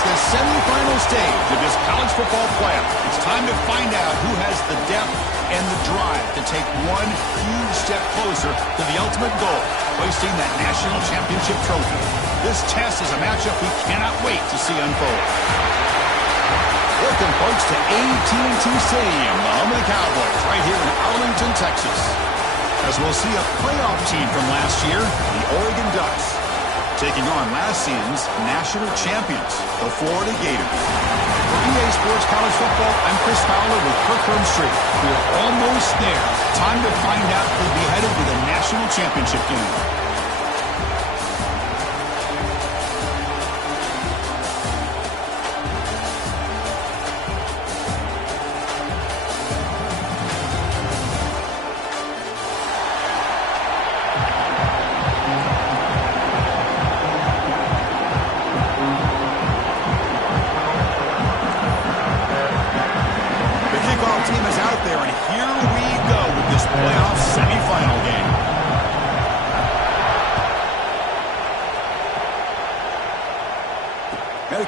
It's the semifinal stage of this college football playoff. It's time to find out who has the depth and the drive to take one huge step closer to the ultimate goal, hoisting that national championship trophy. This test is a matchup we cannot wait to see unfold. Welcome, folks, to AT&T Stadium, the home of the Cowboys, right here in Arlington, Texas. As we'll see a playoff team from last year, the Oregon Ducks, taking on last season's national champions, the Florida Gators. For EA Sports College Football, I'm Chris Fowler with Kirk Herbstreit. We're almost there. Time to find out who'll be headed to the national championship game.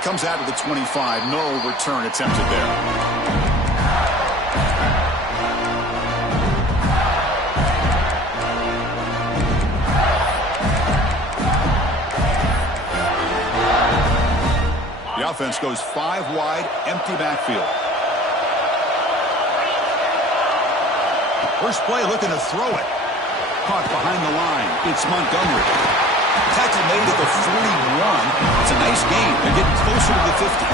Comes out of the 25. No return attempted there. The offense goes 5 wide, empty backfield. First play looking to throw it. Caught behind the line. It's Montgomery. Tackle made at the 41. It's a nice gain. They're getting closer to the 50.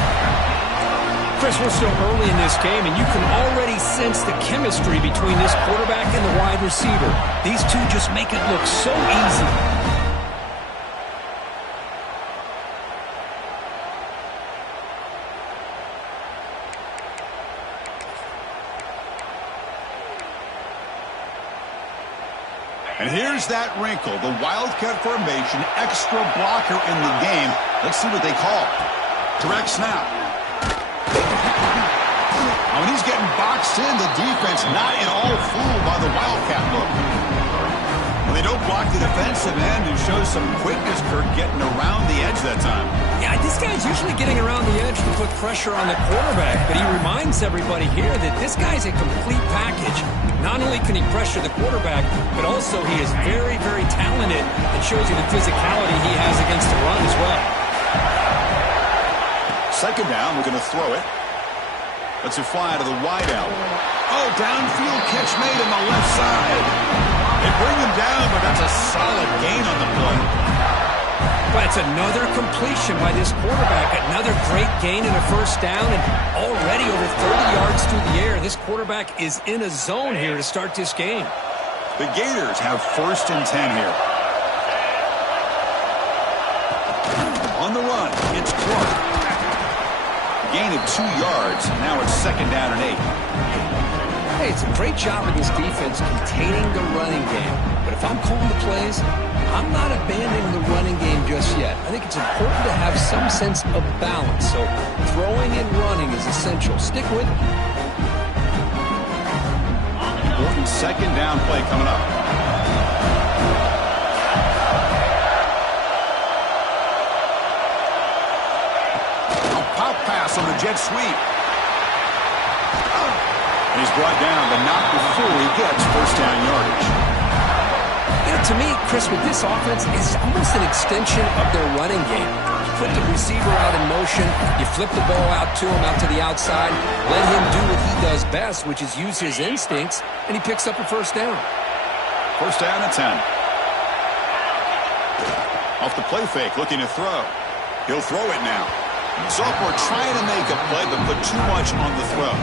Chris, we're still early in this game, and you can already sense the chemistry between this quarterback and the wide receiver. These two just make it look so easy. And here's that wrinkle, the Wildcat formation, extra blocker in the game. Let's see what they call. Direct snap. Now, when he's getting boxed in, the defense not at all fooled by the Wildcat look. Well, they don't block the defensive end and show some quickness, Kirk, getting around the edge that time. Yeah, this guy's usually getting around the edge to put pressure on the quarterback, but he reminds everybody here that this guy's a complete package. Not only can he pressure the quarterback, but also he is very, very talented and shows you the physicality he has against the run as well. Second down, we're going to throw it. Lets it fly to the wideout. Oh, downfield catch made on the left side. They bring him down, but that's a solid gain on the play. But it's another completion by this quarterback. Another great gain in a first down, and already over 30 yards through the air. This quarterback is in a zone here to start this game. The Gators have 1st and 10 here. On the run, it's Clark. Gain of 2 yards. Now it's 2nd down and 8. Hey, it's a great job of this defense containing the running game. But if I'm calling the plays, I'm not abandoning the running game just yet. I think it's important to have some sense of balance. So throwing and running is essential. Stick with it. Important 2nd down play coming up. A pop pass on the jet sweep. And he's brought down, but not before he gets 1st down yardage. You know, to me, Chris, with this offense, it's almost an extension of their running game. You put the receiver out in motion, you flip the ball out to him, out to the outside, let him do what he does best, which is use his instincts, and he picks up a 1st down. 1st down and 10. Off the play fake, looking to throw. He'll throw it now. Sophomore trying to make a play, but put too much on the throw.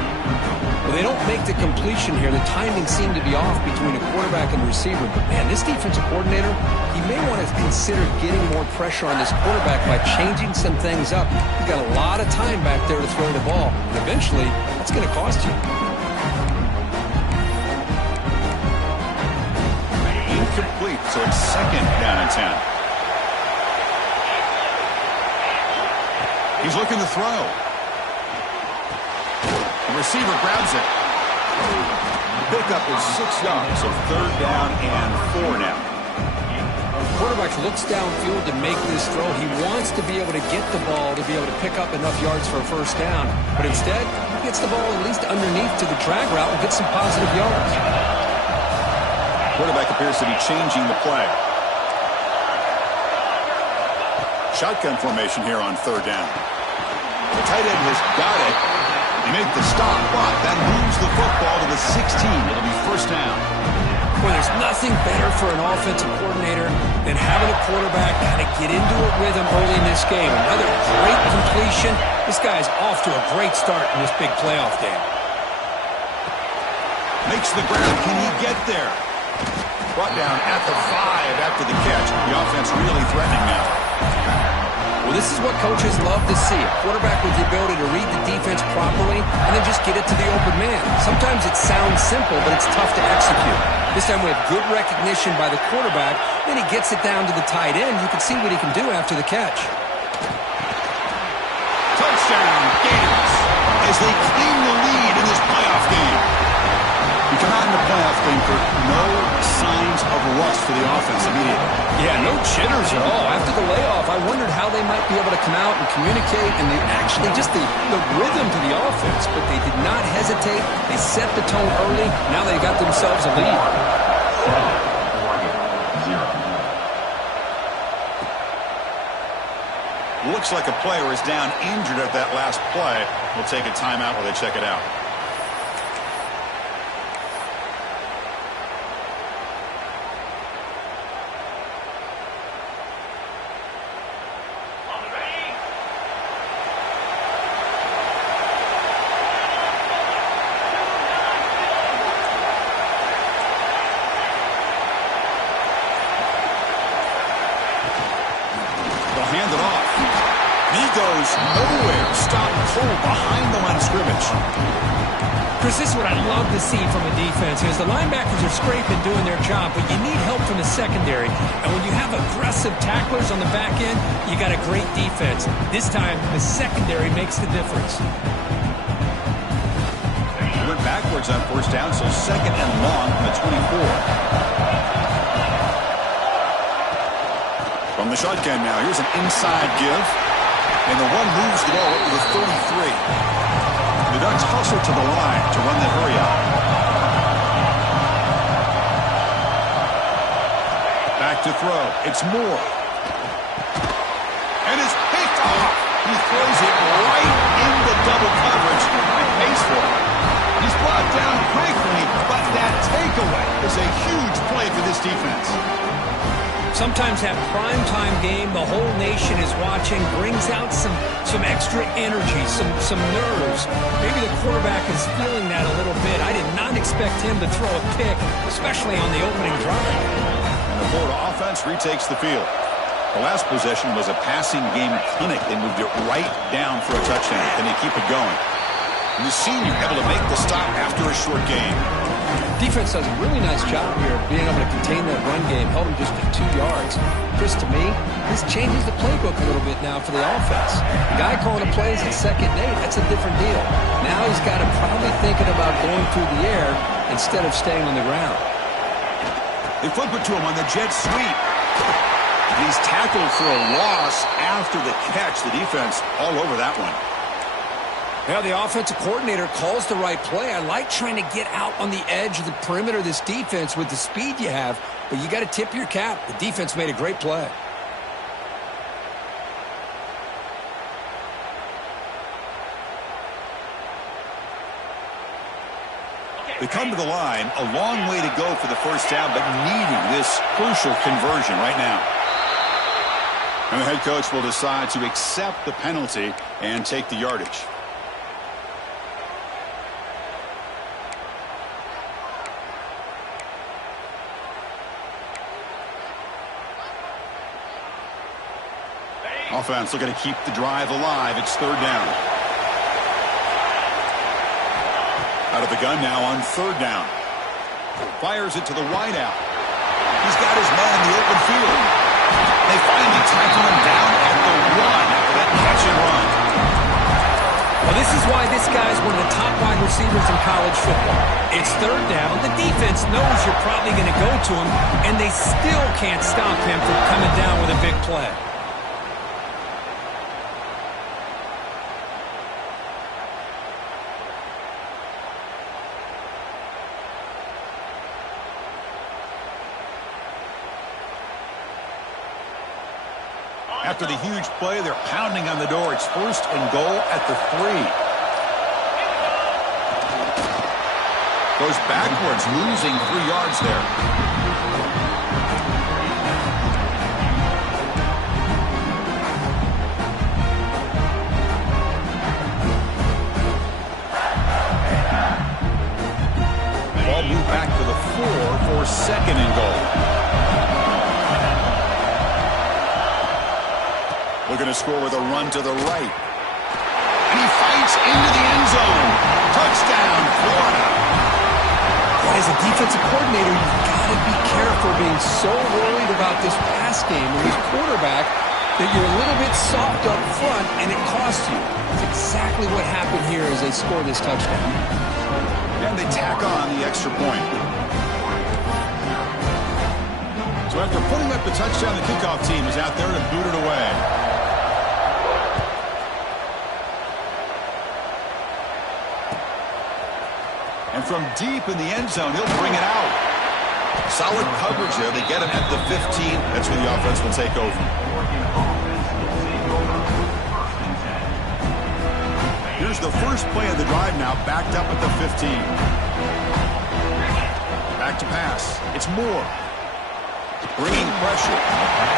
Well, they don't make the completion here. The timing seemed to be off between a quarterback and receiver. But, man, this defensive coordinator, he may want to consider getting more pressure on this quarterback by changing some things up. He's got a lot of time back there to throw the ball. And eventually, that's going to cost you. Incomplete, so it's 2nd down and 10. He's looking to throw. The receiver grabs it. Pickup is 6 yards, so 3rd down and 4 now. quarterback looks downfield to make this throw. He wants to be able to get the ball to be able to pick up enough yards for a first down. But instead, he gets the ball at least underneath to the drag route and gets some positive yards. Quarterback appears to be changing the play. Shotgun formation here on third down. The tight end has got it. They make the stop, but that moves the football to the 16. It'll be first down. Well, there's nothing better for an offensive coordinator than having a quarterback kind of get into a rhythm early in this game. Another great completion. This guy's off to a great start in this big playoff game. Makes the grab. Can he get there? Brought down at the 5 after the catch. The offense really threatening now. Well, this is what coaches love to see. A quarterback with the ability to read the defense properly and then just get it to the open man. Sometimes it sounds simple, but it's tough to execute. This time we have good recognition by the quarterback. Then he gets it down to the tight end. You can see what he can do after the catch. Touchdown, Gators, as they claim the lead in this playoff game. You come out in the playoff game for no signs of rust for the offense immediately. Yeah, no jitters at all. After the layoff, I wondered how they might be able to come out and communicate and actually just the rhythm to the offense. But they did not hesitate. They set the tone early. Now they got themselves a lead. Looks like a player is down injured at that last play. We'll take a timeout while they check it out. Hand it off. He goes nowhere. Stop cold behind the line of scrimmage. Chris, this is what I love to see from a defense is the linebackers are scraping, doing their job, but you need help from the secondary. And when you have aggressive tacklers on the back end, you got a great defense. This time, the secondary makes the difference. He went backwards on first down, so second and long from the 24. From the shotgun now, here's an inside give. And the one moves the ball up to the 33. The Ducks hustle to the line to run that hurry out. Back to throw. It's Moore. And it's picked off. He throws it right into double coverage and pays for it. He's brought down quickly, but that takeaway is a huge play for this defense. Sometimes that primetime game, the whole nation is watching, brings out some extra energy, some nerves. Maybe the quarterback is feeling that a little bit. I did not expect him to throw a pick, especially on the opening drive. And the Florida offense retakes the field. The last possession was a passing game clinic. They moved it right down for a touchdown. Can they keep it going? And the senior able to make the stop after a short game. Defense does a really nice job here of being able to contain that run game, held him just to 2 yards. Chris, to me, this changes the playbook a little bit now for the offense. The guy calling the plays at 2nd and 8, that's a different deal. Now he's got him probably thinking about going through the air instead of staying on the ground. They flip it to him on the jet sweep. And he's tackled for a loss after the catch. The defense all over that one. Well, the offensive coordinator calls the right play. I like trying to get out on the edge of the perimeter of this defense with the speed you have, but you got to tip your cap. The defense made a great play. They come to the line, a long way to go for the first down, but needing this crucial conversion right now. And the head coach will decide to accept the penalty and take the yardage. Offense looking to keep the drive alive. It's third down. Out of the gun now on third down. Fires it to the wideout. He's got his man in the open field. They finally tackle him down at the 1 after that catch and run. Well, this is why this This guy's one of the top wide receivers in college football. It's third down. The defense knows you're probably going to go to him, and they still can't stop him from coming down with a big play. After the huge play, they're pounding on the door. It's 1st and goal at the 3. Goes backwards, losing 3 yards there. Ball moved back to the 4 for 2nd and goal. Looking to score with a run to the right. And he fights into the end zone. Touchdown, Florida. As a defensive coordinator, you've got to be careful being so worried about this pass game and this quarterback that you're a little bit soft up front and it costs you. That's exactly what happened here as they score this touchdown. And they tack on the extra point. So after putting up the touchdown, the kickoff team is out there to boot it away. And from deep in the end zone, he'll bring it out. Solid coverage there. They get him at the 15. That's where the offense will take over. Here's the first play of the drive now, backed up at the 15. Back to pass. It's Moore. Bringing pressure.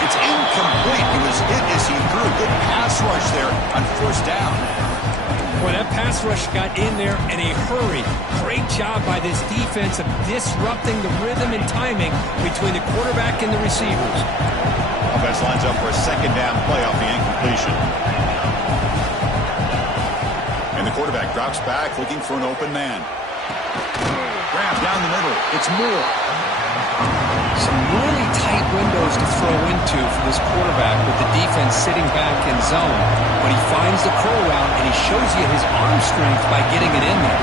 It's incomplete. He was hit as he threw. Good pass rush there on 1st down. Well, that pass rush got in there in a hurry. Great job by this defense of disrupting the rhythm and timing between the quarterback and the receivers. Offense lines up for a 2nd down play off the incompletion. And the quarterback drops back looking for an open man. Grab down the middle. It's Moore. Some really tight windows to throw into for this quarterback with the defense sitting back in zone. But he finds the curl route, and he shows you his arm strength by getting it in there.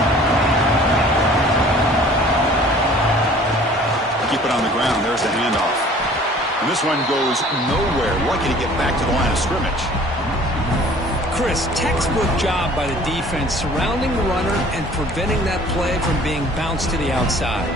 Keep it on the ground. There's the handoff. And this one goes nowhere. Lucky to get back to the line of scrimmage. Chris, textbook job by the defense surrounding the runner and preventing that play from being bounced to the outside.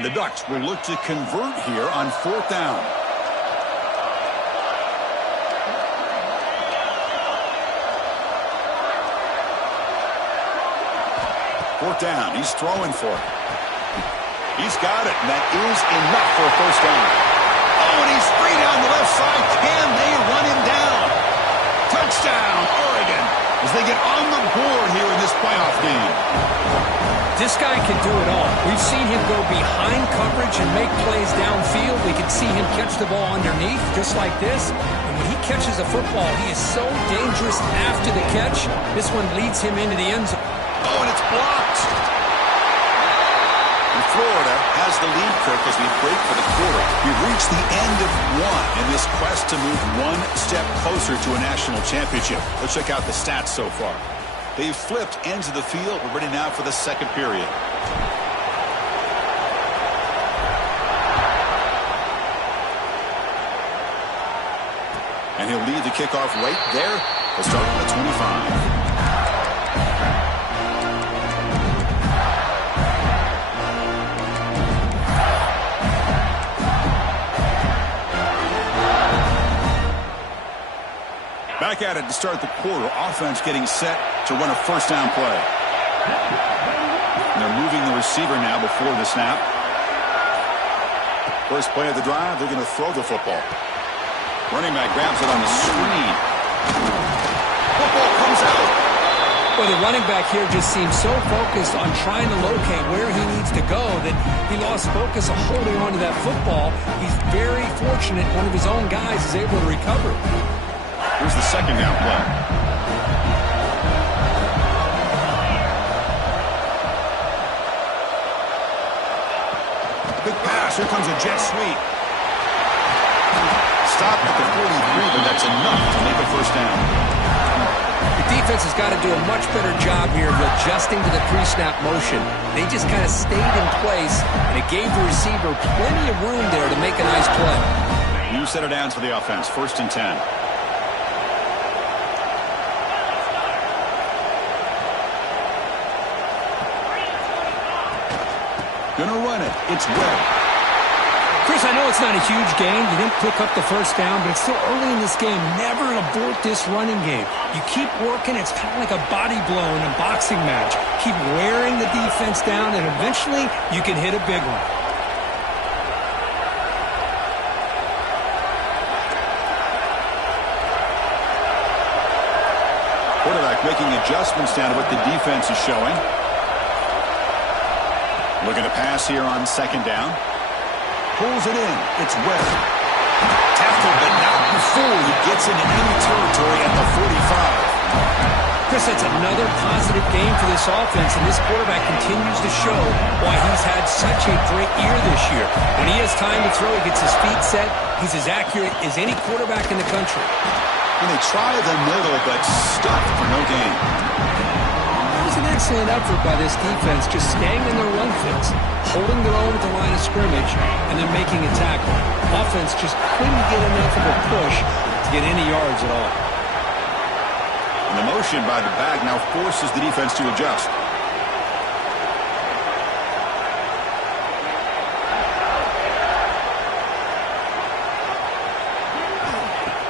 And the Ducks will look to convert here on 4th down. Fourth down. He's throwing for it. He's got it, and that is enough for a 1st down. Oh, and he's free down the left side. Can they run him down? Touchdown, Oregon, as they get on the board here in this playoff game. This guy can do it all. We've seen him go behind coverage and make plays downfield. We can see him catch the ball underneath, just like this. And when he catches a football, he is so dangerous after the catch. This one leads him into the end zone. Oh, and it's blocked. And Florida has the lead, Kirk, as we break for the quarter. We've reached the end of one in this quest to move one step closer to a national championship. Let's check out the stats so far. They've flipped ends of the field. We're ready now for the 2nd period. And he'll lead the kickoff right there. He'll start at the 25. Back at it to start the quarter. Offense getting set to run a first down play. And they're moving the receiver now before the snap. First play of the drive, they're going to throw the football. Running back grabs it on the screen. Football comes out. Well, the running back here just seems so focused on trying to locate where he needs to go that he lost focus of holding on to that football. He's very fortunate one of his own guys is able to recover. Here's the second down play. Big pass. Here comes a jet sweep. Stop at the 43, but that's enough to make a first down. The defense has got to do a much better job here of adjusting to the pre-snap motion. They just kind of stayed in place, and it gave the receiver plenty of room there to make a nice play. New set of downs for the offense. 1st and 10. Gonna run it. It's Webb. Chris, I know it's not a huge game. You didn't pick up the first down, but it's still early in this game. Never abort this running game. You keep working. It's kind of like a body blow in a boxing match. Keep wearing the defense down, and eventually you can hit a big one. Quarterback making adjustments down to what the defense is showing. Looking to pass here on 2nd down. Pulls it in. It's Webb. Tackled, but not before he gets into any territory at the 45. Chris, that's another positive game for this offense, and this quarterback continues to show why he's had such a great year this year. When he has time to throw, he gets his feet set. He's as accurate as any quarterback in the country. And they try the middle, but stuffed for no gain. It was an excellent effort by this defense, just staying in their run fits, holding their own at the line of scrimmage, and then making a tackle. Offense just couldn't get enough of a push to get any yards at all. And the motion by the back now forces the defense to adjust.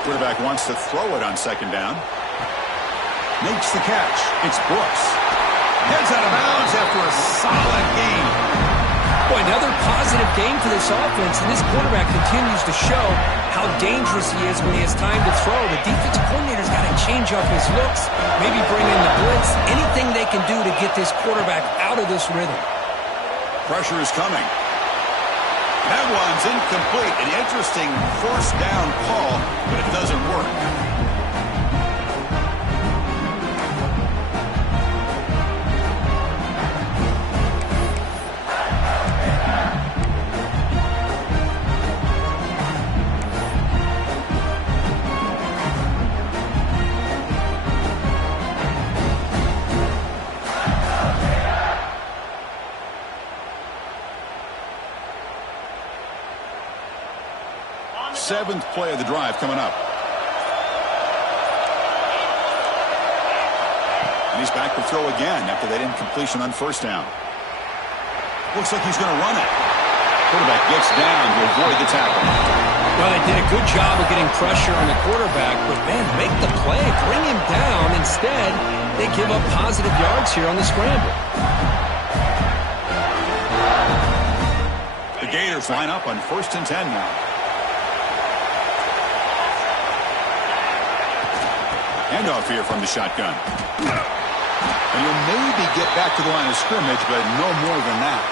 Quarterback wants to throw it on 2nd down. Makes the catch. It's Brooks. Heads out of bounds after a solid game. Boy, another positive game for this offense, and this quarterback continues to show how dangerous he is when he has time to throw. The defensive coordinator's got to change up his looks, maybe bring in the blitz, anything they can do to get this quarterback out of this rhythm. Pressure is coming. That one's incomplete. An interesting 1st down call, but it doesn't work. Seventh play of the drive coming up. And he's back to throw again after that incompletion on 1st down. Looks like he's going to run it. Quarterback gets down to avoid the tackle. Well, they did a good job of getting pressure on the quarterback, but, man, make the play, bring him down. Instead, they give up positive yards here on the scramble. The Gators line up on 1st and 10 now. Handoff here from the shotgun. And he'll maybe get back to the line of scrimmage, but no more than that.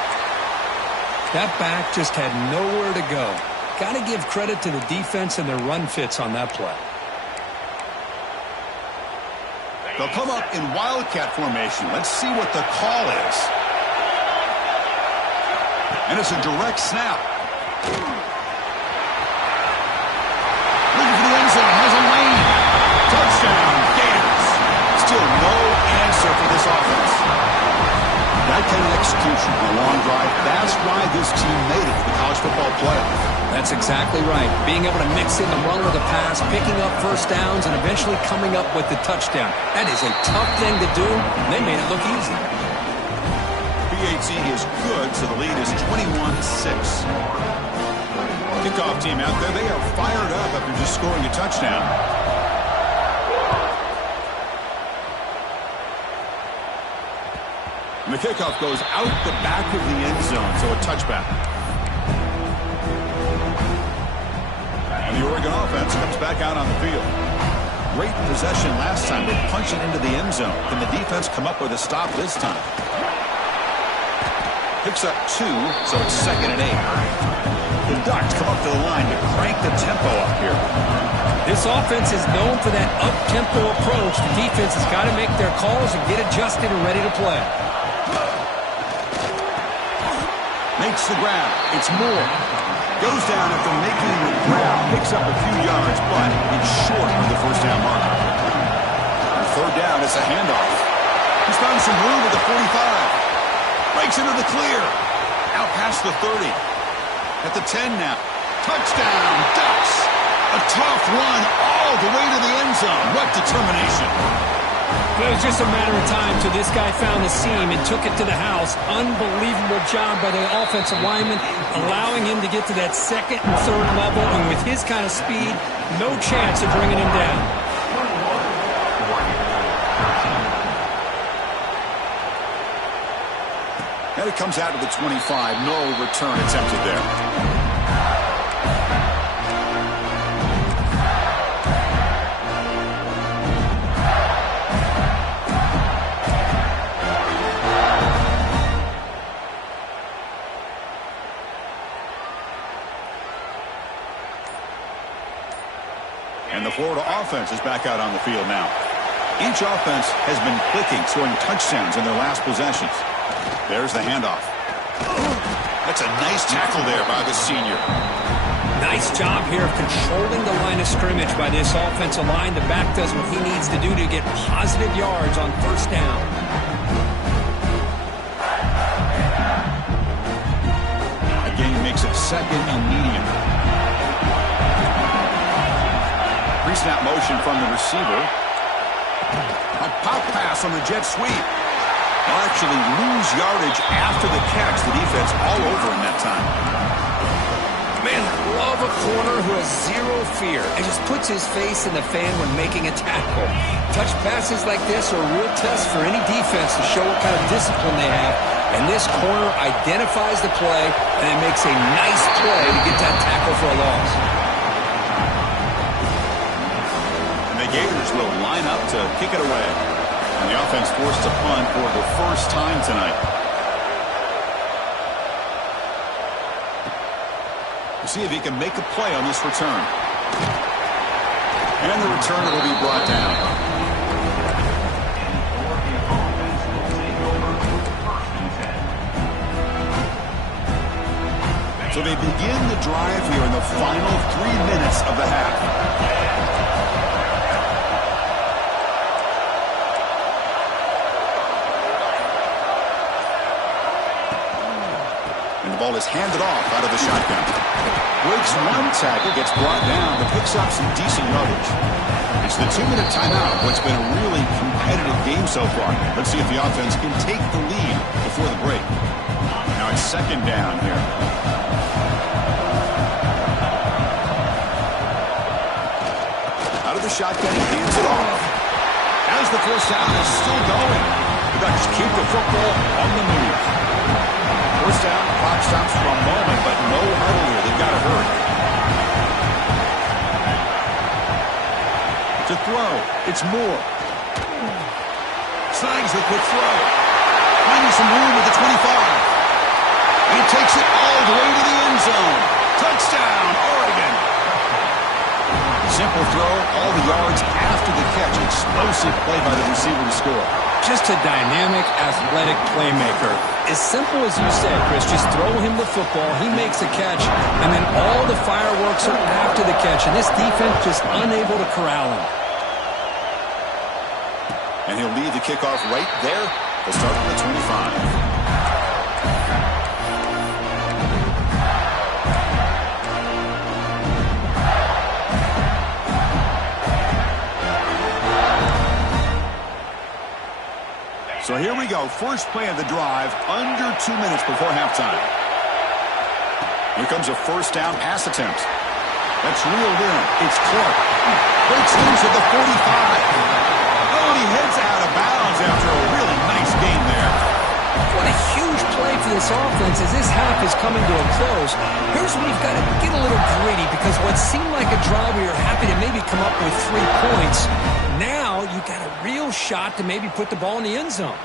That back just had nowhere to go. Got to give credit to the defense and their run fits on that play. They'll come up in Wildcat formation. Let's see what the call is. And it's a direct snap. Looking for the end zone. Has a lane. Touchdown, Gators. Still no answer for this offense. That kind of execution on a long drive, that's why this team made it to the college football playoff. That's exactly right. Being able to mix in the run with the pass, picking up first downs, and eventually coming up with the touchdown. That is a tough thing to do, and they made it look easy. PAT is good, so the lead is 21-6. Kickoff team out there, they are fired up after just scoring a touchdown. And the kickoff goes out the back of the end zone, so a touchback. And the Oregon offense comes back out on the field. Great possession last time. They punch it into the end zone. Can the defense come up with a stop this time? Picks up 2, so it's 2nd and 8. The Ducks come up to the line to crank the tempo up here. This offense is known for that up-tempo approach. The defense has got to make their calls and get adjusted and ready to play. Makes the grab. It's Moore. Goes down after making the grab. Picks up a few yards, but it's short of the first down marker. On 3rd down, it's a handoff. He's found some room at the 45. Breaks into the clear. Out past the 30. At the 10 now. Touchdown, Ducks. A tough run all the way to the end zone. What determination. It was just a matter of time till this guy found the seam and took it to the house. Unbelievable job by the offensive lineman, allowing him to get to that 2nd and 3rd level. And with his kind of speed, no chance of bringing him down. And it comes out to the 25. No return attempted there. And the Florida offense is back out on the field now. Each offense has been clicking, scoring touchdowns in their last possessions. There's the handoff. That's a nice tackle there by the senior. Nice job here of controlling the line of scrimmage by this offensive line. The back does what he needs to do to get positive yards on 1st down. A gain makes it 2nd and medium. Pre-snap motion from the receiver. A pop pass on the jet sweep. They'll actually lose yardage after the catch. The defense all over him that time. Man, I love a corner who has zero fear and just puts his face in the fan when making a tackle. Touch passes like this are a real test for any defense to show what kind of discipline they have. And this corner identifies the play and it makes a nice play to get that tackle for a loss. The Gators will line up to kick it away. And the offense forced to punt for the first time tonight. We'll see if he can make a play on this return. And the return will be brought down. So they begin the drive here in the final 3 minutes of the half. Ball is handed off out of the shotgun. Breaks one tackle, gets brought down, but picks up some decent yardage. It's the 2-minute timeout. What's been a really competitive game so far. Let's see if the offense can take the lead before the break. Now it's 2nd down here. Out of the shotgun, he hands it off. As the 1st down is still going, the Ducks keep the football on the move. 1st down, clock stops for a moment, but no huddle here. They've got to hurry. To throw, it's Moore. Snags the quick throw. Finding some room at the 25. And he takes it all the way to the end zone. Touchdown, Oregon. Simple throw, all the yards after the catch. Explosive play by the receiver to score. Just a dynamic, athletic playmaker. As simple as you said, Chris, just throw him the football, he makes a catch, and then all the fireworks are after the catch, and this defense just unable to corral him. And he'll lead the kickoff right there. They'll start at the 25. So here we go. First play of the drive, under 2 minutes before halftime. Here comes a 1st down pass attempt. That's reeled in. It's Clark. Breaks loose at the 45. Oh, and he heads out of bounds after a really nice game there. this offense as this half is coming to a close. Here's where you've got to get a little greedy, because what seemed like a drive where you're happy to maybe come up with 3 points, now you've got a real shot to maybe put the ball in the end zone.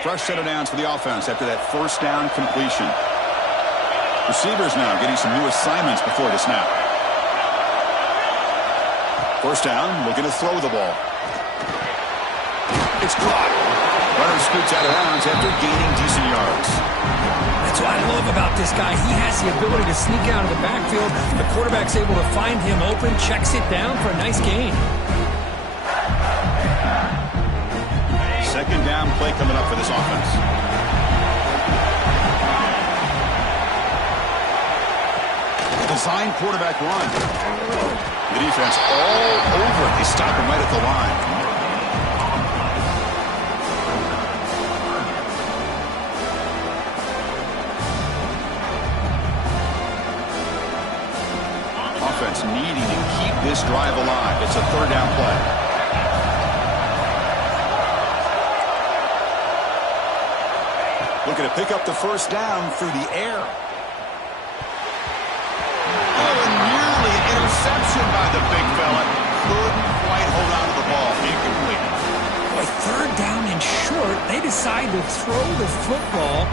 Fresh set of downs for the offense after that first down completion. Receivers now getting some new assignments before the snap. First down, looking to throw the ball. It's caught. Runner scoots out of bounds after gaining decent yards. That's what I love about this guy. He has the ability to sneak out of the backfield. The quarterback's able to find him open, checks it down for a nice gain. Second down play coming up for this offense. Design quarterback run. The defense all over. They stop him right at the line. Offense needing to keep this drive alive. It's a third down play. Looking to pick up the first down through the air. Oh, and nearly an interception by the big fella. Couldn't quite hold on to the ball. Incomplete. Boy, third down and short. They decide to throw the football,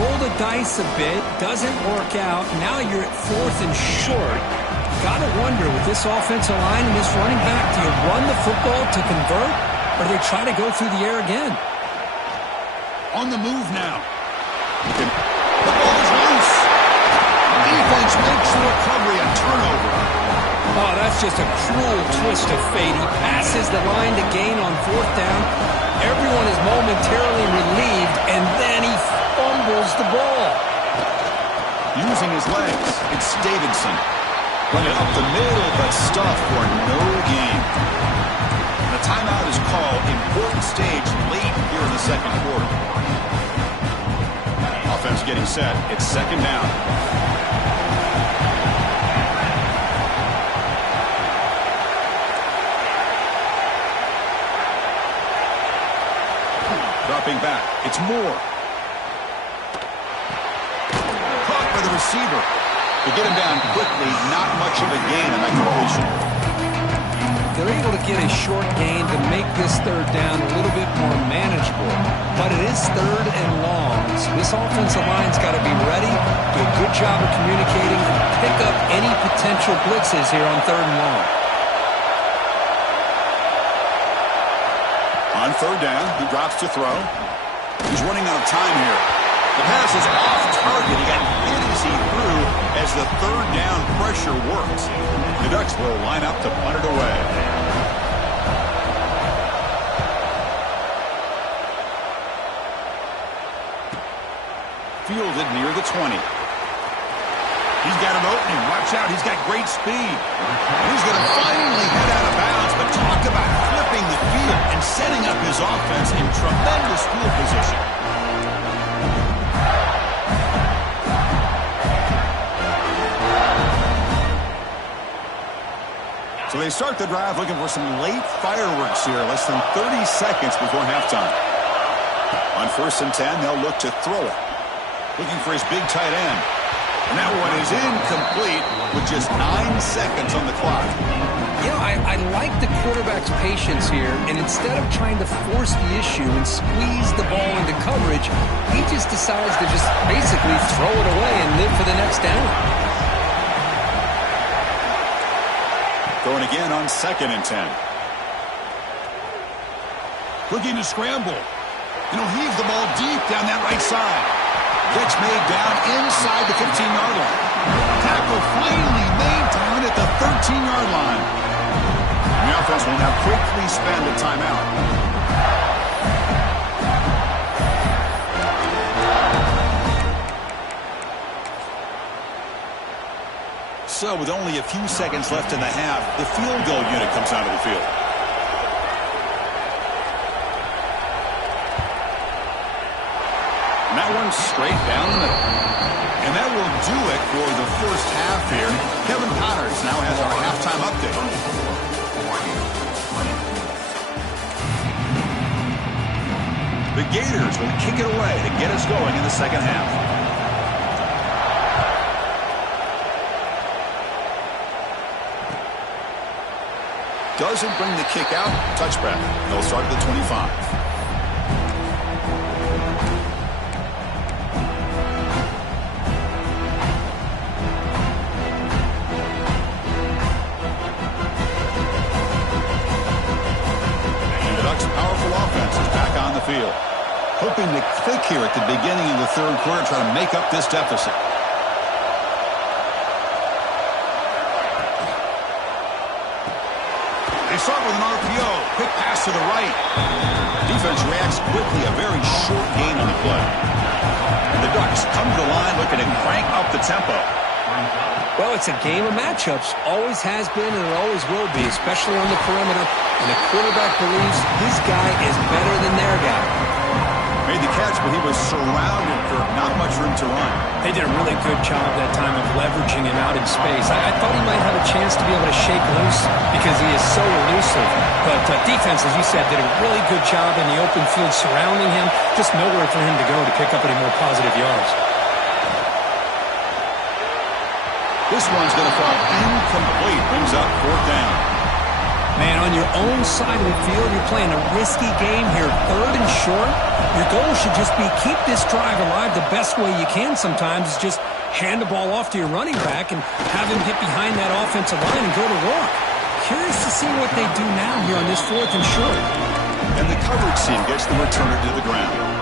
roll the dice a bit, doesn't work out. Now you're at 4th and short. Got to wonder, with this offensive line and this running back, do you run the football to convert, or do they try to go through the air again? On the move now. The ball is loose. Defense makes the recovery a turnover. Oh, that's just a cruel twist of fate. He passes the line to gain on 4th down. Everyone is momentarily relieved, and then he fumbles the ball. Using his legs, it's Davidson. Running up the middle, but stuffed for no gain. The timeout is called. Important stage late here in the second quarter. Offense getting set. It's second down. Dropping back. It's Moore. Caught by the receiver. To get him down quickly, not much of a gain in that completion. They're able to get a short gain to make this third down a little bit more manageable. But it is third and long. So this offensive line's got to be ready, do a good job of communicating, and pick up any potential blitzes here on third and long. On third down, he drops to throw. He's running out of time here. The pass is off target. He got hit as he threw as the third down pressure works. The Ducks will line up to punt it away. Fielded near the 20. He's got an opening. Watch out. He's got great speed. And he's going to finally head out of bounds. But talk about flipping the field and setting up his offense in tremendous field position. So they start the drive looking for some late fireworks here, less than 30 seconds before halftime. On 1st and 10, they'll look to throw it. Looking for his big tight end. And that one is incomplete with just 9 seconds on the clock. You know, I like the quarterback's patience here, and instead of trying to force the issue and squeeze the ball into coverage, he just decides to just basically throw it away and live for the next down. Going again on 2nd and 10. Looking to scramble. And he'll heave the ball deep down that right side. Catch made down inside the 15-yard line. Tackle finally made down at the 13-yard line. And the offense will now quickly spend a timeout. So with only a few seconds left in the half, the field goal unit comes out of the field. And that one's straight down the middle. And that will do it for the first half here. Kevin Connors now has our halftime update. The Gators will kick it away to get us going in the second half. Doesn't bring the kick out. Touchback. They'll start at the 25. Field. Hoping to click here at the beginning of the third quarter, trying to make up this deficit. They start with an RPO. Quick pass to the right. Defense reacts quickly. A very short gain on the play. And the Ducks come to the line looking to crank up the tempo. Well, it's a game of matchups. Always has been and it always will be, especially on the perimeter. And the quarterback believes his guy is better than their guy. Made the catch, but he was surrounded for not much room to run. They did a really good job that time of leveraging him out in space. I thought he might have a chance to be able to shake loose because he is so elusive. But defense, as you said, did a really good job in the open field surrounding him. Just nowhere for him to go to pick up any more positive yards. This one's going to fall incomplete. Brings up fourth down. Man, on your own side of the field, you're playing a risky game here. Third and short. Your goal should just be keep this drive alive the best way you can sometimes is just hand the ball off to your running back and have him get behind that offensive line and go to work. Curious to see what they do now here on this fourth and short. And the coverage team gets the returner to the ground.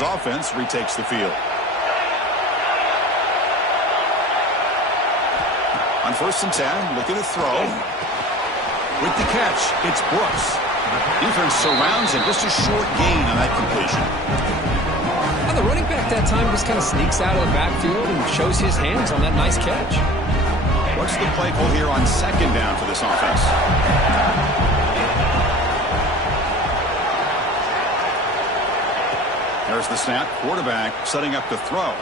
Offense retakes the field. On 1st and 10, looking to throw. With the catch, it's Brooks. Defense surrounds him. Just a short gain on that completion. And the running back that time just kind of sneaks out of the backfield and shows his hands on that nice catch. What's the play call here on 2nd down for this offense? There's the snap. Quarterback setting up to throw.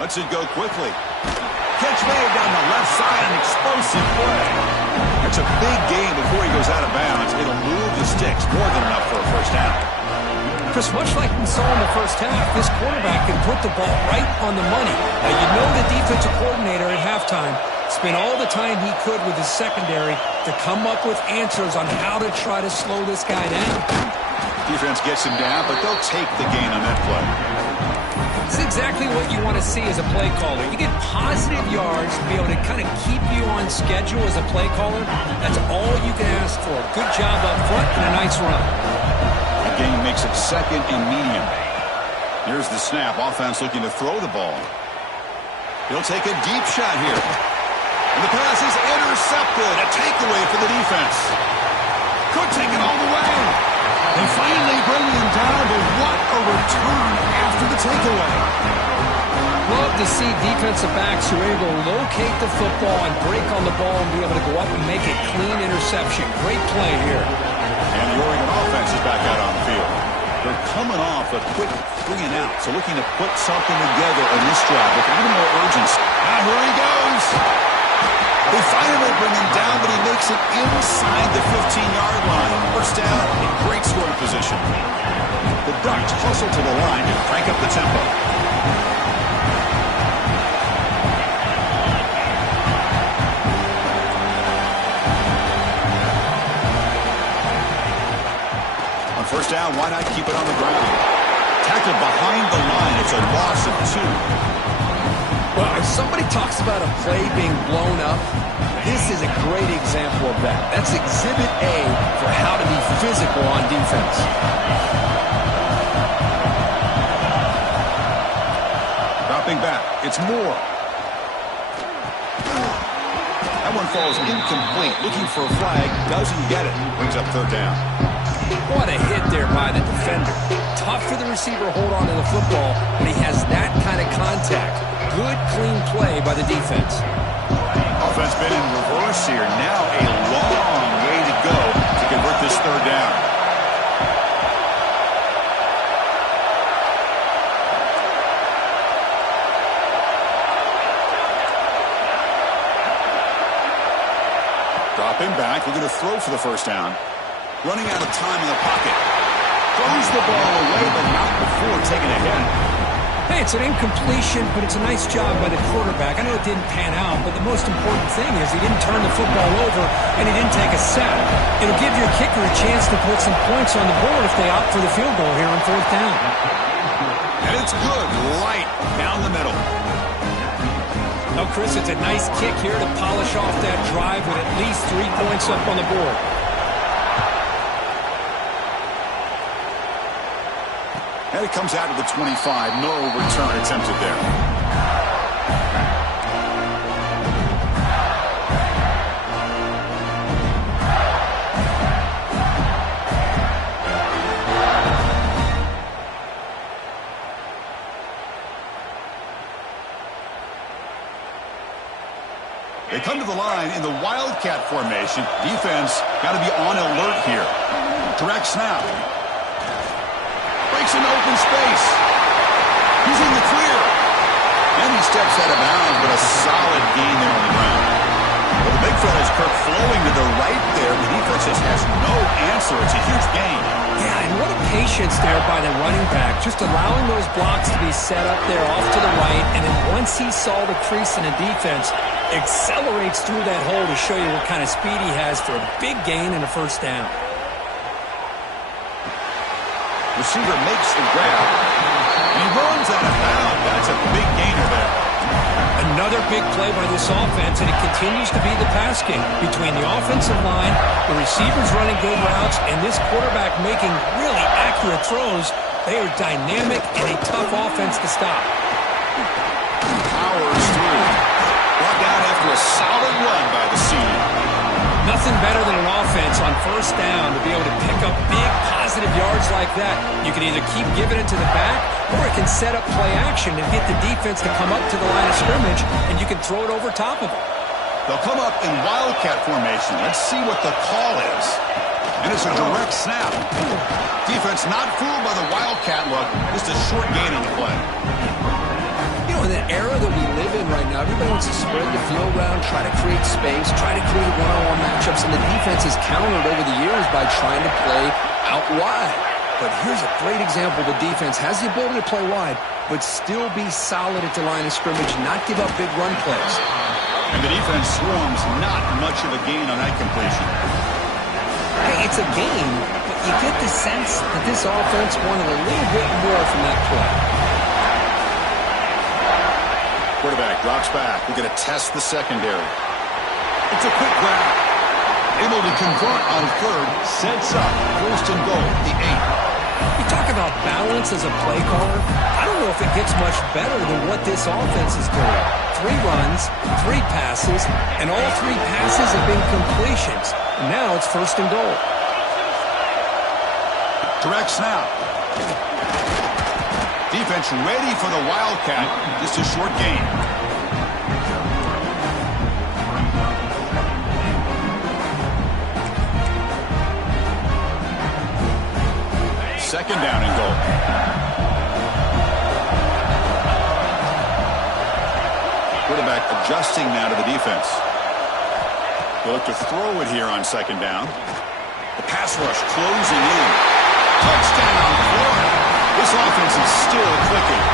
Lets it go quickly. Catch made down the left side. An explosive play. That's a big gain before he goes out of bounds. It'll move the sticks. More than enough for a first down. Chris, much like we saw in the first half, this quarterback can put the ball right on the money. Now, you know the defensive coordinator at halftime spent all the time he could with his secondary to come up with answers on how to try to slow this guy down. Defense gets him down, but they'll take the gain on that play. It's exactly what you want to see as a play caller. You get positive yards to be able to kind of keep you on schedule as a play caller. That's all you can ask for. Good job up front and a nice run. The game makes it 2nd and medium. Here's the snap. Offense looking to throw the ball. He'll take a deep shot here. And the pass is intercepted. A takeaway for the defense. Could take it all the way. They finally bring him down, but what a return after the takeaway. Love to see defensive backs who are able to locate the football and break on the ball and be able to go up and make a clean interception. Great play here. And the Oregon offense is back out on the field. They're coming off a quick 3 and out, so looking to put something together in this drive with a little more urgency. Now here he goes. They finally bring him down, but he makes it inside the 15-yard line. First down in great scoring position. The Ducks hustle to the line to crank up the tempo. On first down, why not keep it on the ground? Tackled behind the line. It's a loss of 2. Well, if somebody talks about a play being blown up, this is a great example of that. That's Exhibit A for how to be physical on defense. Dropping back. It's Moore. That one falls incomplete. Looking for a flag. Doesn't get it. Brings up 3rd down. What a hit there by the defender. Tough for the receiver to hold on to the football when he has that kind of contact. Good, clean play by the defense. Offense been in reverse here. Now a long way to go to convert this 3rd down. back, looking to throw for the first down. Running out of time in the pocket. Throws the ball away, but not before taking a hit. Hey, it's an incompletion, but it's a nice job by the quarterback. I know it didn't pan out, but the most important thing is he didn't turn the football over and he didn't take a sack. It'll give your kicker a chance to put some points on the board if they opt for the field goal here on fourth down. And it's good, right down the middle. Now, Chris, it's a nice kick here to polish off that drive with at least 3 points up on the board. And it comes out to the 25. No return attempted there. They come to the line in the Wildcat formation. Defense got to be on alert here. Direct snap. Breaks into open space. He's in the clear. And he steps out of bounds, but a solid gain there on the ground. Well, the big fella's Kirk flowing to the right there. The defense just has no answer. It's a huge gain. Yeah, and what a patience there by the running back. Just allowing those blocks to be set up there off to the right. And then once he saw the crease in the defense, accelerates through that hole to show you what kind of speed he has for a big gain and a first down. Receiver makes the grab. And he runs out of bounds. That's a big gainer there. Another big play by this offense, and it continues to be the pass game between the offensive line, the receivers running good routes, and this quarterback making really accurate throws. They are dynamic and a tough offense to stop. Powers through. Brought down after a solid run by the senior. Nothing better than an offense on first down to be able to pick up big positive yards like that. You can either keep giving it to the back, or it can set up play action and get the defense to come up to the line of scrimmage, and you can throw it over top of them. They'll come up in Wildcat formation. Let's see what the call is. And it's a direct snap. Defense not fooled by the Wildcat look. Just a short gain on the play. You know, in the era that we live in right now, everybody wants to spread the field around, try to create space, try to create one-on-one matchups, and the defense has countered over the years by trying to play out wide. But here's a great example. The defense has the ability to play wide, but still be solid at the line of scrimmage, not give up big run plays. And the defense swarms not much of a gain on that completion. Hey, it's a gain, but you get the sense that this offense wanted a little bit more from that play. Quarterback drops back. We're going to test the secondary. It's a quick grab. Able to convert on third. Sets up. First and goal. The 8. You talk about balance as a play caller. I don't know if it gets much better than what this offense is doing. 3 runs, 3 passes, and all 3 passes have been completions. And now it's first and goal. Direct snap. Defense ready for the Wildcat. Just a short gain. Second down and goal. Quarterback adjusting now to the defense. They'll look to throw it here on second down. The pass rush closing in. Touchdown, Florida. This offense is still clicking.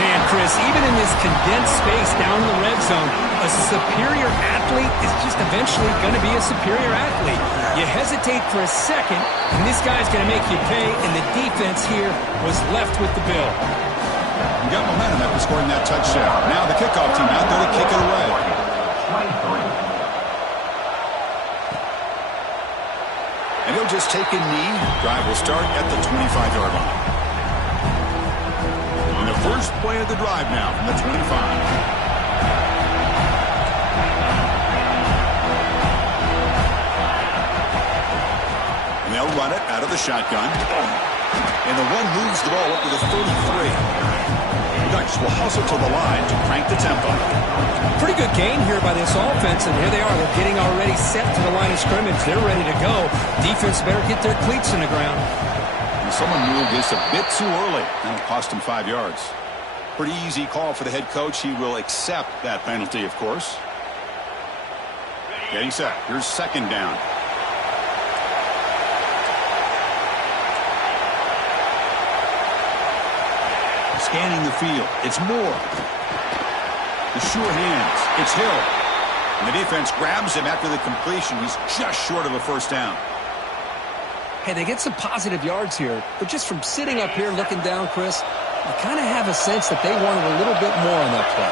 Man, Chris, even in this condensed space down in the red zone, a superior athlete is just eventually going to be a superior athlete. You hesitate for a second, and this guy's going to make you pay, and the defense here was left with the bill. You got momentum after scoring that touchdown. Now the kickoff team out there to kick it away. And he'll just take a knee. Drive will start at the 25-yard line. And the first play of the drive now from the 25. And they'll run it out of the shotgun. And the one moves the ball up to the 33. Ducks will hustle to the line to crank the tempo. Pretty good gain here by this offense, and here they are. They're getting already set to the line of scrimmage. They're ready to go. Defense better get their cleats in the ground. And someone moved this a bit too early. That'll cost him 5 yards. Pretty easy call for the head coach. He will accept that penalty, of course. Getting set. Here's second down. Scanning the field. It's Moore. The sure hands. It's Hill. And the defense grabs him after the completion. He's just short of a first down. Hey, they get some positive yards here, but just from sitting up here looking down, Chris, you kind of have a sense that they wanted a little bit more on that play.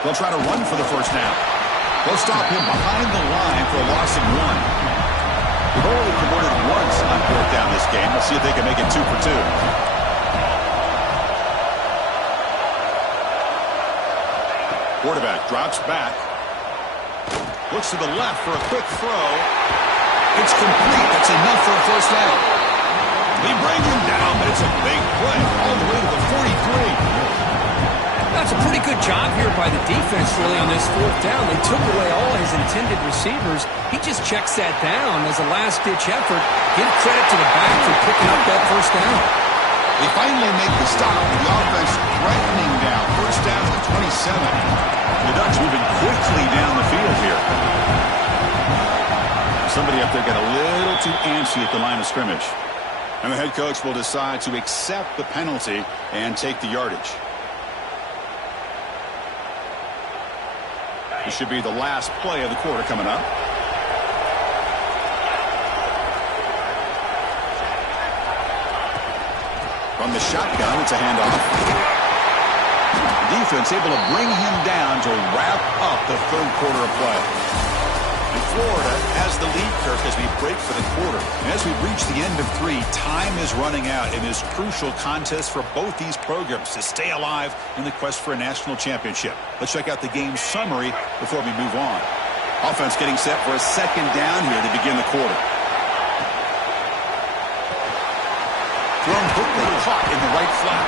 They'll try to run for the first down. They'll stop him behind the line for a loss of 1. They've only converted once on fourth down this game. Let's see if they can make it 2 for 2. Quarterback drops back. Looks to the left for a quick throw. It's complete. That's enough for a first down. They bring him down, but it's a big play all the way to the 43. That's a pretty good job here by the defense, really, on this fourth down. They took away all his intended receivers. He just checks that down as a last-ditch effort. Give credit to the back for picking up that first down. They finally make the stop with the offense threatening down. First down to the 27. The Ducks moving quickly down the field here. Somebody up there got a little too antsy at the line of scrimmage. And the head coach will decide to accept the penalty and take the yardage. This should be the last play of the quarter coming up. From the shotgun, it's a handoff. The defense able to bring him down to wrap up the third quarter of play. And Florida has the lead, Kirk, as we break for the quarter. And as we reach the end of 3, time is running out in this crucial contest for both these programs to stay alive in the quest for a national championship. Let's check out the game summary before we move on. Offense getting set for a second down here to begin the quarter. Thrown quickly, caught in the right flat.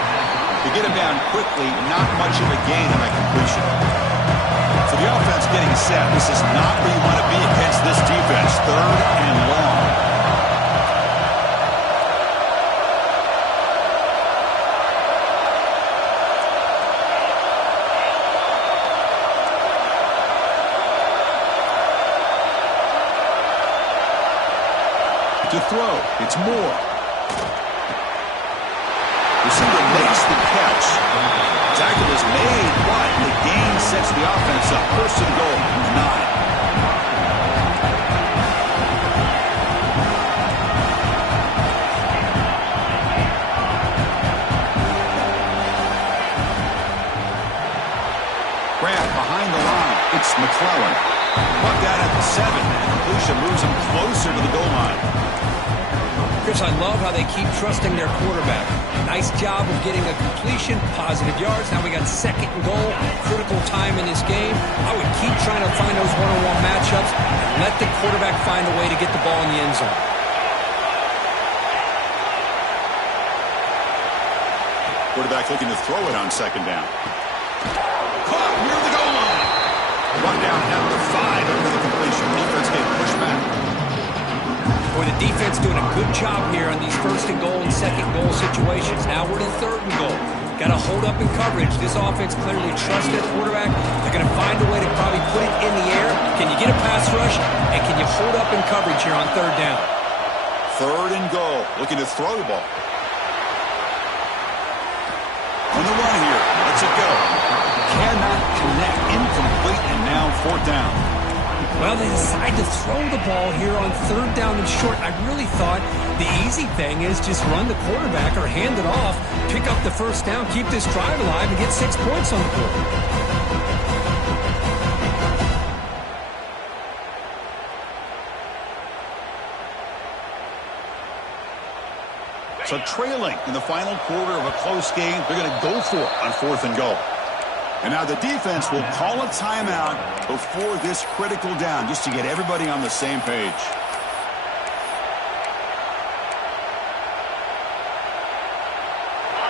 To get him down quickly, not much of a gain on that completion. So the offense getting set. This is not where you want to be against this defense. Third and long. To throw, it's Moore. Receiver makes the catch. Tackle is made, but the gain sets the offense up. First and goal, 9. Grant behind the line. It's McClellan. Bucked out at the 7. Completion moves him closer to the goal line. Chris, I love how they keep trusting their quarterback. Nice job of getting a completion, positive yards. Now we got second and goal, critical time in this game. I would keep trying to find those one-on-one matchups and let the quarterback find a way to get the ball in the end zone. Quarterback looking to throw it on second down. Caught near the goal line. Run down to 5 over the completion. Defense getting pushed back. Boy, the defense doing a good job here on these first and goal and second goal situations. Now we're to third and goal. Got to hold up in coverage. This offense clearly trusts their quarterback. They're going to find a way to probably put it in the air. Can you get a pass rush? And can you hold up in coverage here on third down? Third and goal. Looking to throw the ball. On the run here. Let's it go. Cannot connect. Incomplete, and now fourth down. Well, they decide to throw the ball here on third down and short. I really thought the easy thing is just run the quarterback or hand it off, pick up the first down, keep this drive alive, and get 6 points on the board. So trailing in the final quarter of a close game, they're going to go for it on fourth and goal. And now the defense will call a timeout before this critical down just to get everybody on the same page.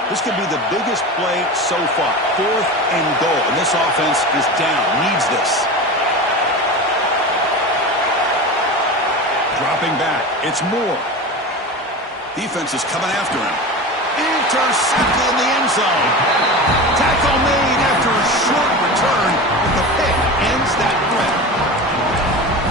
This could be the biggest play so far. Fourth and goal. And this offense is down. Needs this. Dropping back. It's Moore. Defense is coming after him. Intercepted in the end zone. Tackle made after a short return, but the pick ends that threat.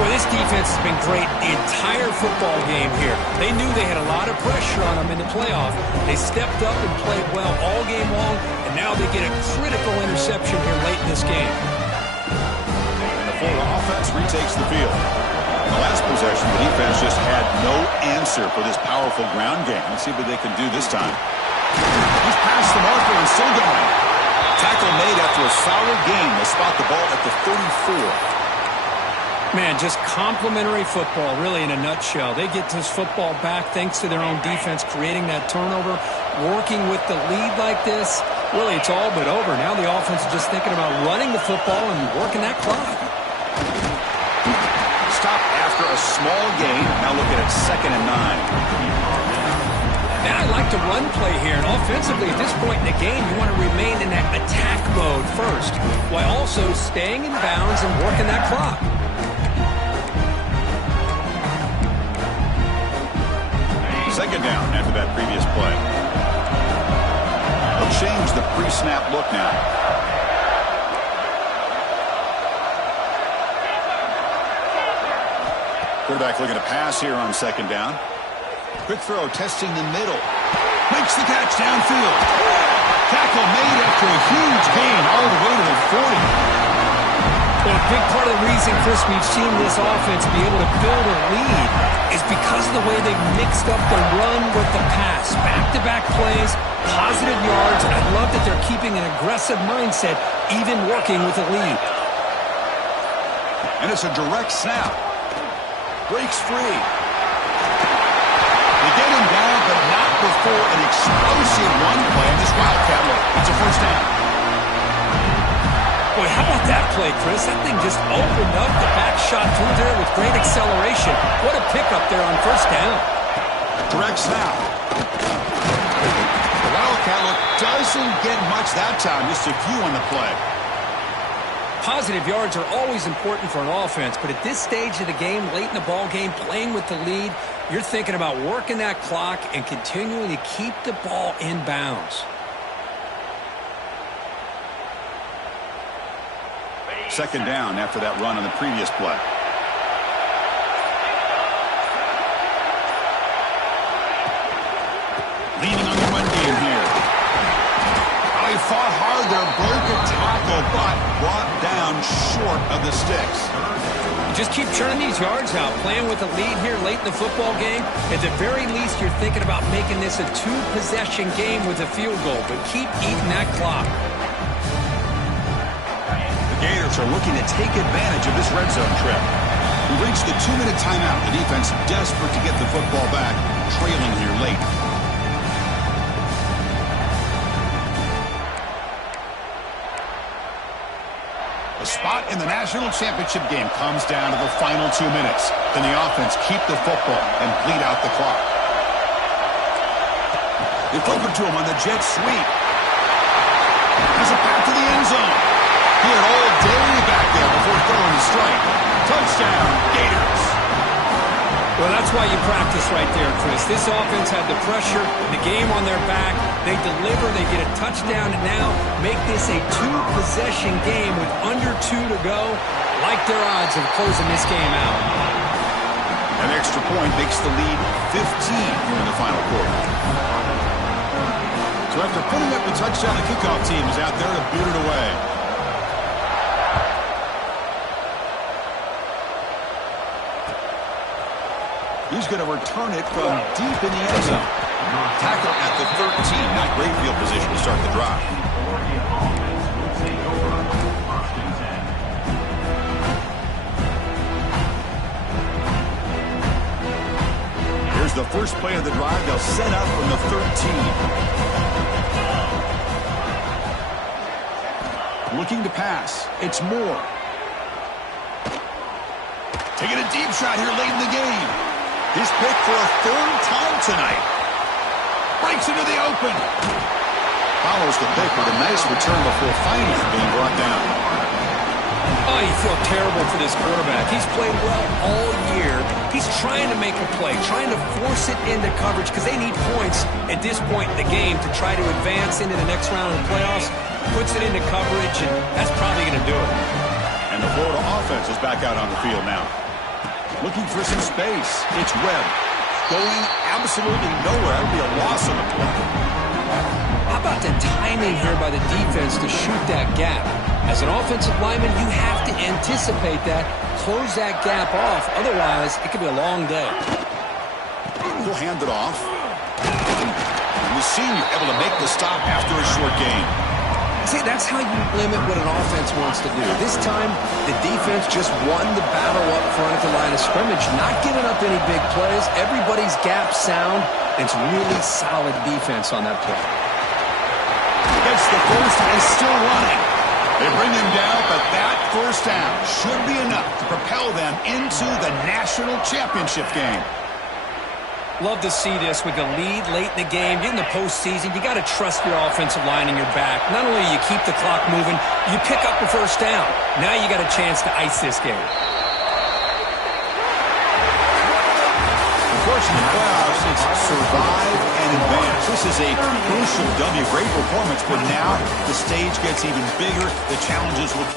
Well, this defense has been great the entire football game here. They knew they had a lot of pressure on them in the playoff. They stepped up and played well all game long, and now they get a critical interception here late in this game. And the Florida offense retakes the field. In the last possession, the defense just had no answer for this powerful ground game. Let's see what they can do this time. He's past the marker and still going. Tackle made after a solid gain. They spot the ball at the 34. Man, just complimentary football, really, in a nutshell. They get this football back thanks to their own defense, creating that turnover, working with the lead like this. Really, it's all but over. Now the offense is just thinking about running the football and working that clock. Stop after a small gain. Now looking at 2nd and 9. Now I like to run play here, and offensively at this point in the game, you want to remain in that attack mode first, while also staying in bounds and working that clock. Second down after that previous play. They'll change the pre-snap look now. Quarterback looking to pass here on 2nd down. Quick throw, testing the middle. Makes the catch downfield. Tackle made after a huge gain all the way to the 40. Well, a big part of the reason, Chris, we've seen this offense be able to build a lead is because of the way they've mixed up the run with the pass. Back-to-back plays, positive yards. I love that they're keeping an aggressive mindset, even working with a lead. And it's a direct snap. Breaks free. They get him down, but not before an explosive run play in this Wildcat look. It's a first down. Boy, how about that play, Chris? That thing just opened up the back shot through there with great acceleration. What a pickup there on first down. Direct snap. The Wildcat look doesn't get much that time, just a few on the play. Positive yards are always important for an offense, but at this stage of the game, late in the ball game, playing with the lead, you're thinking about working that clock and continuing to keep the ball in bounds. Second down after that run on the previous play. Leaning on the run game here. Oh, he fought hard there, broke a tackle, but brought down short of the sticks. Just keep churning these yards out, playing with a lead here late in the football game. At the very least, you're thinking about making this a 2-possession game with a field goal, but keep eating that clock. Gators are looking to take advantage of this red zone trip. We reached the 2-minute timeout. The defense desperate to get the football back, trailing here late. A spot in the national championship game comes down to the final 2 minutes. Can the offense keep the football and bleed out the clock? They flip it to him on the jet sweep. Has a path to the end zone. He had all day back there before throwing the strike. Touchdown, Gators. Well, that's why you practice right there, Chris. This offense had the pressure, the game on their back. They deliver, they get a touchdown, and now make this a 2-possession game with under 2 to go. Like their odds of closing this game out. An extra point makes the lead 15 here in the final quarter. So after putting up the touchdown, the kickoff team is out there to boot it away. He's going to return it from deep in the end zone. Tackle at the 13. Not great field position to start the drive. Here's the first play of the drive. They'll set up from the 13. Looking to pass. It's Moore. Taking a deep shot here late in the game. His pick for a 3rd time tonight. Breaks into the open. Follows the pick with a nice return before finally being brought down. Oh, you feel terrible for this quarterback. He's played well all year. He's trying to make a play, trying to force it into coverage because they need points at this point in the game to try to advance into the next round of the playoffs. Puts it into coverage, and that's probably going to do it. And the Florida offense is back out on the field now. Looking for some space. It's Webb. Going absolutely nowhere. That would be a loss on the play. How about the timing here by the defense to shoot that gap? As an offensive lineman, you have to anticipate that, close that gap off. Otherwise, it could be a long day. He'll hand it off. And the senior able to make the stop after a short gain. See, that's how you limit what an offense wants to do. This time, the defense just won the battle up front at the line of scrimmage, not giving up any big plays. Everybody's gap sound. It's really solid defense on that play. Gets the first and still running. They bring him down, but that first down should be enough to propel them into the national championship game. Love to see this with the lead late in the game. In the postseason, you got to trust your offensive line in your back. Not only do you keep the clock moving, you pick up the first down. Now you got a chance to ice this game. Unfortunately, playoffs, it's survive and advance. This is a crucial W. Great performance, but now the stage gets even bigger. The challenges will